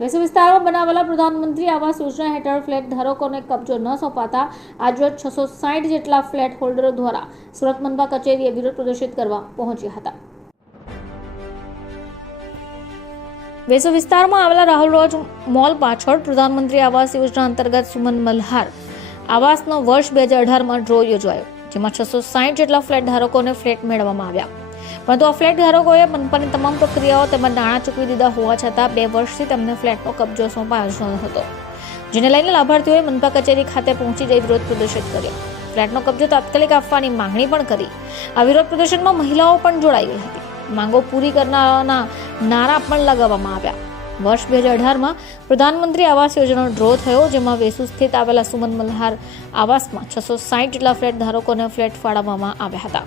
વેસુ વિસ્તારમાં બનાવેલા પ્રધાનમંત્રી આવાસ યોજના હેઠળ ફ્લેટ ધારકોને કબજો ન સોંપાતા આજરોજ છસો સાઠ જેટલા ફ્લેટ હોલ્ડરો દ્વારા સુરત મનપા કચેરીએ વિરોધ પ્રદર્શિત કરવા પહોંચ્યા હતા. વેસુ વિસ્તારમાં આવેલા રાહુલ રોજ મોલ પાછળ પ્રધાનમંત્રી આવાસ યોજના અંતર્ગત સુમન મલ્હાર આવાસનો વર્ષ બે હજાર અઢારમાં ડ્રો યોજાયો જેમાં છસો સાઠ જેટલા ફ્લેટ ધારકોને ફ્લેટ મેળવવામાં આવ્યા. પરંતુ આ ફ્લેટ ધારકોએ મનપાની તમામ પ્રક્રિયાઓ તેમજ નાણાં ચૂકવી દીધા હોવા છતાં બે વર્ષથી તેમને ફ્લેટનો કબજો સોંપાયો ન હતો, જેને લઈને લાભાર્થીઓએ મનપા કચેરી ખાતે પહોંચી જઈ વિરોધ પ્રદર્શિત કર્યો. ફ્લેટનો કબજો તાત્કાલિક આપવાની માંગણી પણ કરી. આ વિરોધ પ્રદર્શનમાં મહિલાઓ પણ જોડાઈ હતી. માંગો પૂરી કરનારાના નારા પણ લગાવવામાં આવ્યા. વર્ષ બે હજાર અઢારમાં પ્રધાનમંત્રી આવાસ યોજનાનો ડ્રો થયો, જેમાં વેસુ સ્થિત આવેલા સુમન મલ્હાર આવાસમાં છસો સાઠ જેટલા ફ્લેટ ધારકોને ફ્લેટ ફાળવવામાં આવ્યા હતા.